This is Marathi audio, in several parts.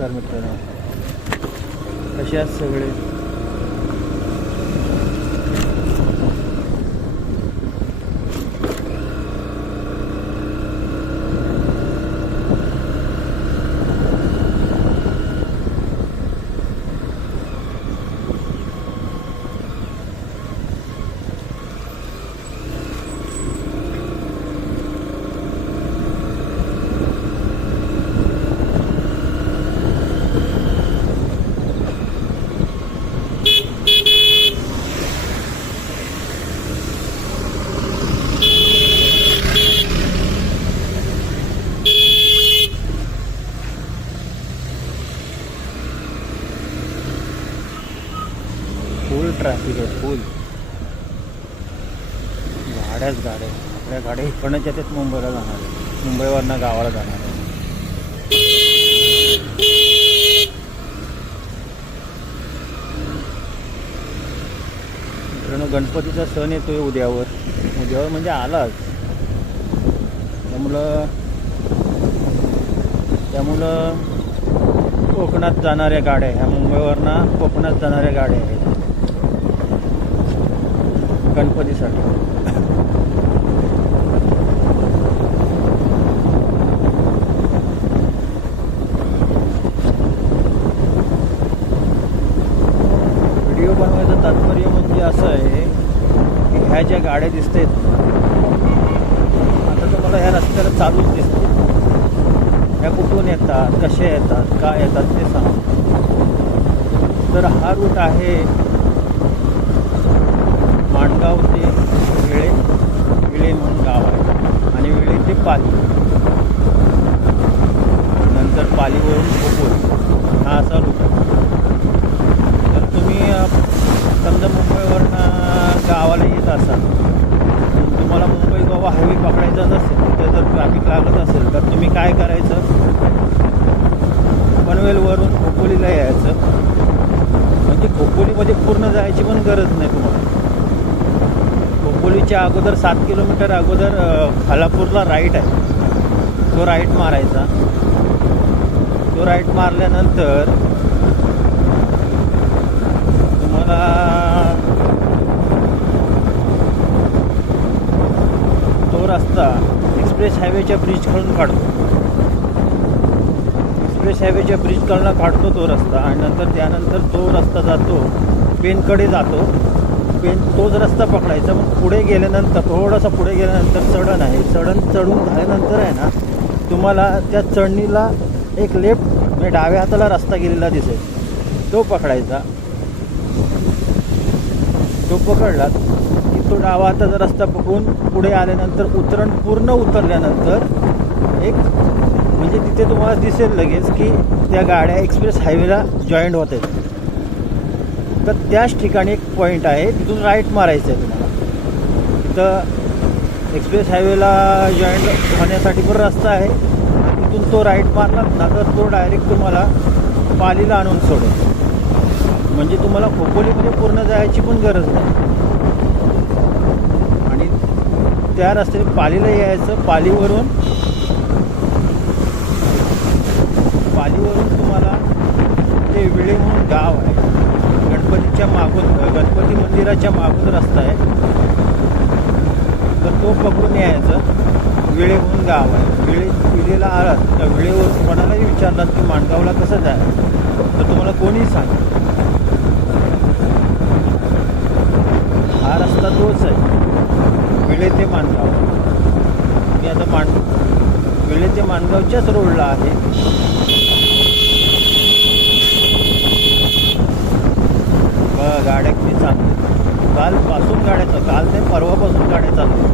नमस्कार मित्रांनो. कसे आहात सगळे फुल ट्रॅफिक आहे फुल गाड्याच गाड्या कोकणाच्या गाड्या मुंबईला जाणार आहे. मुंबईवरनं गावाला जाणार आहे. मित्रांनो गणपतीचा सण येतोय उद्यावर उद्यावर म्हणजे आलाच त्यामुळं त्यामुळं कोकणात जाणाऱ्या गाड्या ह्या मुंबईवरनं कोकणात जाणाऱ्या गाड्या आहेत गणपतीसाठी व्हिडिओ बनवायचं तात्पर्य म्हणजे असं आहे की ह्या ज्या गाड्या दिसतात आता तुम्हाला ह्या रस्त्याला चालूच दिसते ह्या कुठून येतात कसे येतात का येतात ते सांग. तर हा रूट आहे माणगाव ते विळे विळे म्हणून गाव आहे. आणि विळे ते पाली नंतर पालीवरून खोपोली हा असा रूट आहे तर तुम्ही अ, समजा मुंबईवरनं गावाला येत असाल तुम्हाला मुंबई गोवा हायवे पकडायचा नसेल तिथे जर ट्रॅफिक लागत असेल तर तुम्ही काय करायचं पनवेलवरून खोपोलीला यायचं म्हणजे खोपोलीमध्ये पूर्ण जायची पण गरज नाही तुम्हाला खोपोलीच्या अगोदर सात किलोमीटर अगोदर खालापूरला राईट आहे. तो राईट मारायचा. तो राईट मारल्यानंतर तुम्हाला तो रस्ता एक्सप्रेस हायवेच्या ब्रिजकडून काढतो. एक्सप्रेस हायवेच्या ब्रिजकडनं काढतो तो रस्ता आणि नंतर त्यानंतर तो रस्ता जातो पेनकडे जातो. पेन तोच रस्ता पकडायचा. मग पुढे गेल्यानंतर थोडासा पुढे गेल्यानंतर चढण आहे. चढण चढून झाल्यानंतर आहे ना तुम्हाला त्या चढणीला एक लेफ्ट म्हणजे डाव्या हाताला रस्ता गेलेला दिसेल. तो पकडायचा. तो पकडला. की तो डावा हाताचा रस्ता पकडून पुढे आल्यानंतर उतरण पूर्ण उतरल्यानंतर एक म्हणजे तिथे तुम्हाला दिसेल लगेच की त्या गाड्या एक्सप्रेस हायवेला जॉईंट होत आहेत. तर त्याच ठिकाणी एक पॉईंट आहे. तिथून राईट मारायचं आहे तुम्हाला. तिथं एक्सप्रेस हायवेला जॉईंट होण्यासाठी पण रस्ता आहे. तिथून तो राईट मारला ना तर तो डायरेक्ट तुम्हाला पालीला आणून सोडेल. म्हणजे तुम्हाला खोपोलीमध्ये पूर्ण जायची पण गरज नाही. आणि त्या रस्त्याने पालीला यायचं पालीवरून पालीवरून तुम्हाला ते वेळे म्हणून गाव आहे. मंदिराच्या मागून गणपती मंदिराच्या मागून रस्ता आहे. तर तो पकडून यायचं विळे म्हणून गाव आहे. विळे विळेला आलात त्या विळेवर कोणालाही विचारलात की माणगावला कसं जायचं? तर तुम्हाला कोणीही सांगेल. हा रस्ता तोच आहे. विळे ते माणगाव. मी आता मान विळे ते माणगावच्याच रोडला आहे. गाड्या किती चालू कालपासून गाड्या चालू काल ते परवापासून गाड्या चालू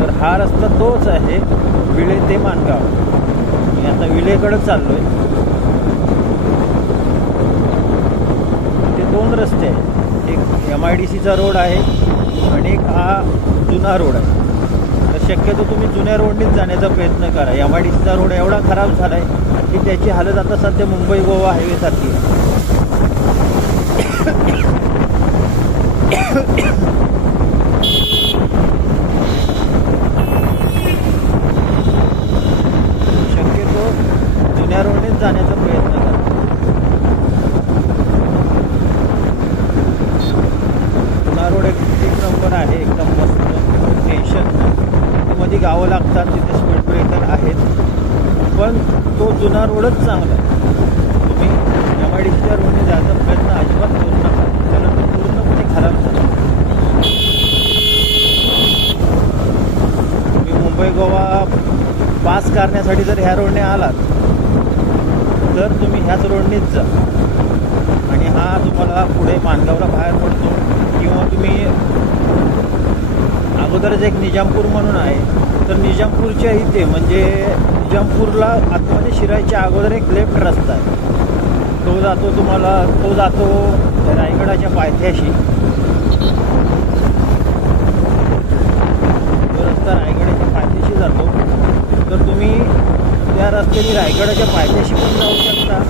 तर हा रस्ता तोच आहे विळे ते मानगाव. मी आता विलेकडे चाललोय. आहे दोन रस्ते आहेत. एक एम आय डी सीचा रोड आहे आणि एक हा जुना रोड आहे. तर शक्यतो तुम्ही जुन्या रोडनीच जाण्याचा प्रयत्न करा. एम आय डी सीचा रोड एवढा खराब झाला आहे की त्याची हालत आता सध्या मुंबई गोवा हायवेसारखी आहे शक्यतो जुन्या रोडनेच जाण्याचा प्रयत्न करा जुना रोड एक एक नंबर आहे एकदम मस्त टेन्शनमध्ये गावं लागतात तिथे स्पीड ब्रेकर आहेत पण तो जुना रोडच चांगला आहे. तुम्ही एम आय रोडने जायचा प्रयत्न अजिबात करू नका. कारण तो पूर्णपणे खराब झाला. तुम्ही मुंबई गोवा पास करण्यासाठी जर ह्या रोडने आलात तर तुम्ही ह्याच रोडनेच जा. आणि हा तुम्हाला पुढे मानगावला बाहेर पडतो. किंवा तुम्ही अगोदरच एक निजामपूर म्हणून आहे तर निजामपूरच्या इथे म्हणजे निजामपूरला आतमध्ये शिरायच्या अगोदर एक लेफ्ट रस्ता आहे. तो जातो तुम्हाला तो जातो रायगडाच्या पायथ्याशी. तो रस्ता रायगडाच्या पायथ्याशी जातो. तर तुम्ही त्या रस्त्याने रायगडाच्या पायथ्याशी पण जाऊ शकता.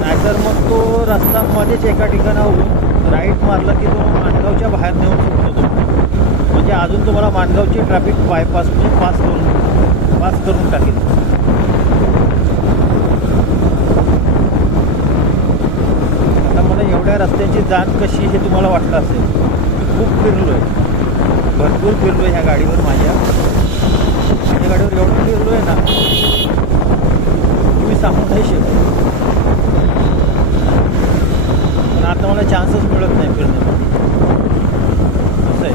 नाहीतर मग तो रस्ता मध्येच एका ठिकाणाहून राईट मारला की तो माणगावच्या बाहेर नेऊन शकतो अजून तुम्हाला माणगावची ट्रॅफिक बायपास म्हणजे पास करून पास करून टाकेल आता मला एवढ्या रस्त्याची जाण कशी हे तुम्हाला वाटलं असेल? खूप फिरलो आहे भरपूर फिरलो आहे ह्या गाडीवर माझ्या. माझ्या गाडीवर एवढं फिरलो आहे ना की मी सांगू नाही शकत. पण आता मला चान्सच मिळत नाही फिरण्याचा असं आहे.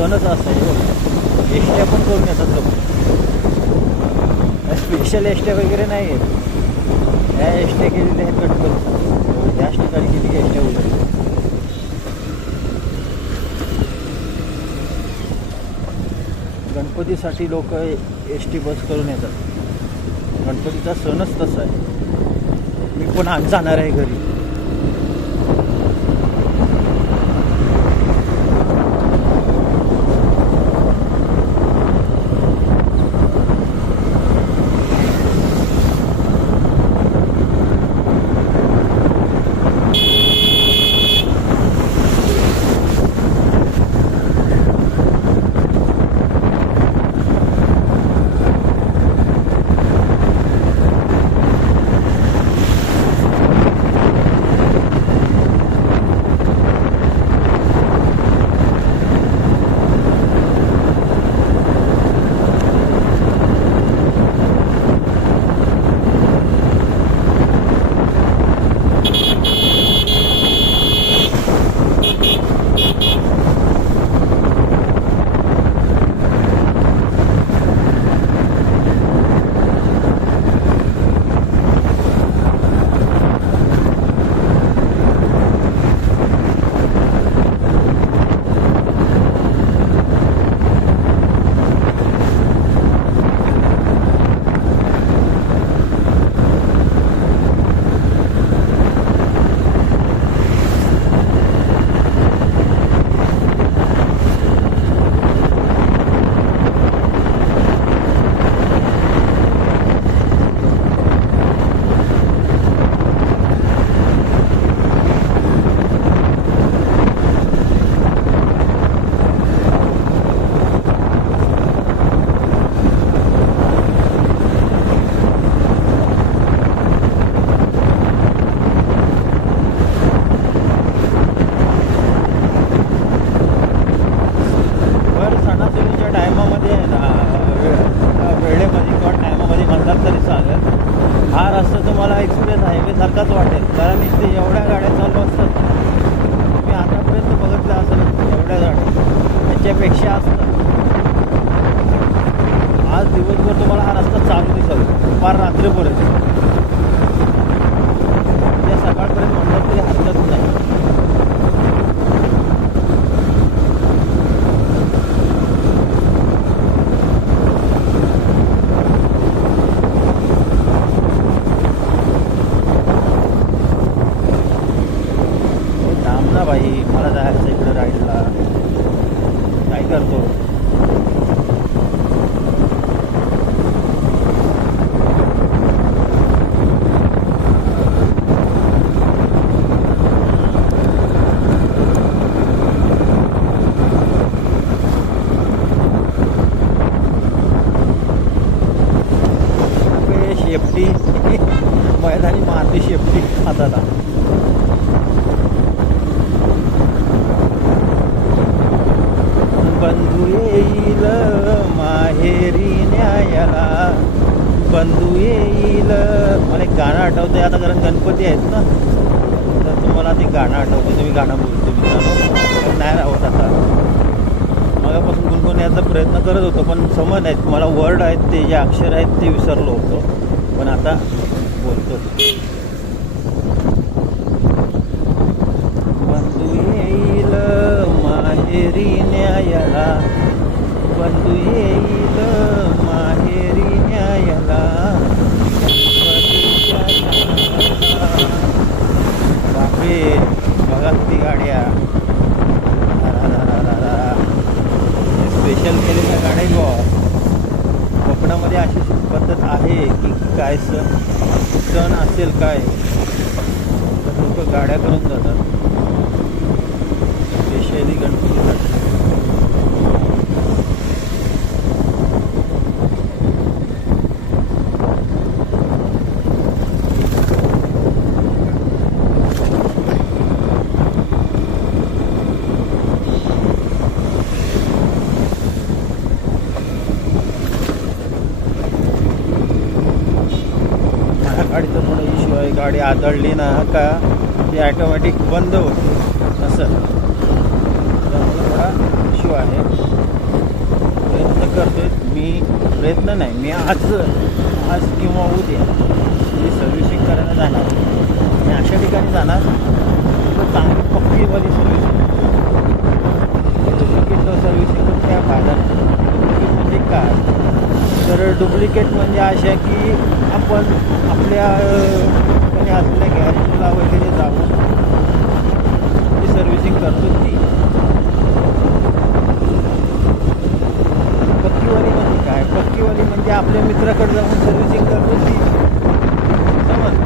सणच असा आहे हो एष्ट्या पण करून येतात लोक. स्पेशल एष्ट्या वगैरे नाही आहेत. ह्या एष्ट्या केलेल्या आहेत गणपती ह्याच ठिकाणी किती एष्ट्या वगैरे गणपतीसाठी लोक एस टी बस करून येतात. गणपतीचा सणच तसा आहे. मी पण आज जाणार आहे घरी. असतात आज दिवसभर तुम्हाला हा रस्ता चालू दिसेल फार रात्रीपर्यंत. त्या सकाळपर्यंत म्हणलं तरी हरकत नाही. ना बाई मला जायचं इकडे राईडला काय करतो अबे, शेपटी. मैदानी माती शेपटी हाताला. बंधू येईल माहेरी न्यायाला. बंधू येईल. मला एक गाणं आठवतंय आता कारण गणपती आहेत ना. तर तुम्हाला ते गाणं आठवतं तुम्ही गाणं बोलतो मी. नाही राहत आता. मगापासून गुणगुण्याचा प्रयत्न करत होतो पण समज आहेत मला वर्ड आहेत ते जे अक्षर आहेत ते विसरलो होतो. पण आता बोलतो. बंधू येईल माहेरी न्यायाला. बंधू येईल माहेरी न्यायाला बापरे बघा किती गाड्या स्पेशल केलेल्या गाड्या बॉ कोकणामध्ये अशी पद्धत आहे की काय सण सण असेल काय तर लोक गाड्या करून जातात स्पेशली गणपतीसाठी माझ्या गाडीचं पण इश्यू आहे गाडी आदळली ना का ती ॲटोमॅटिक बंद होते. असं. त्यामुळे थोडा इश्यू आहे. प्रयत्न करतोय. मी प्रयत्न नाही. मी आज आज किंवा उद्या मी सर्व्हिसिंग करायला जाणार. मी अशा ठिकाणी जाणार. तर चांगली पक्कीवाली सर्व्हिसिंग डुप्लिकेट सर्व्हिसिंग काय फायदा म्हणजे काय? तर डुप्लिकेट म्हणजे अशा की आपण आपल्या अं, असलेल्या गॅरेजला वगैरे जाऊन ती सर्व्हिसिंग करतो ती. पक्कीवाली म्हणजे काय? पक्कीवाली म्हणजे आपल्या मित्राकडे जाऊन सर्व्हिसिंग करतो ती समज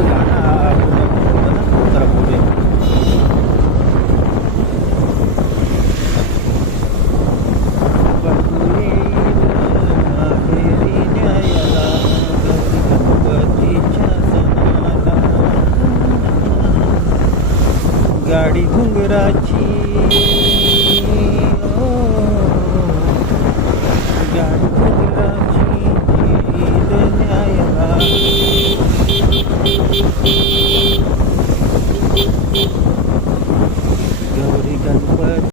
गाणं पुढे जरा पुढे गाडी घुंगराची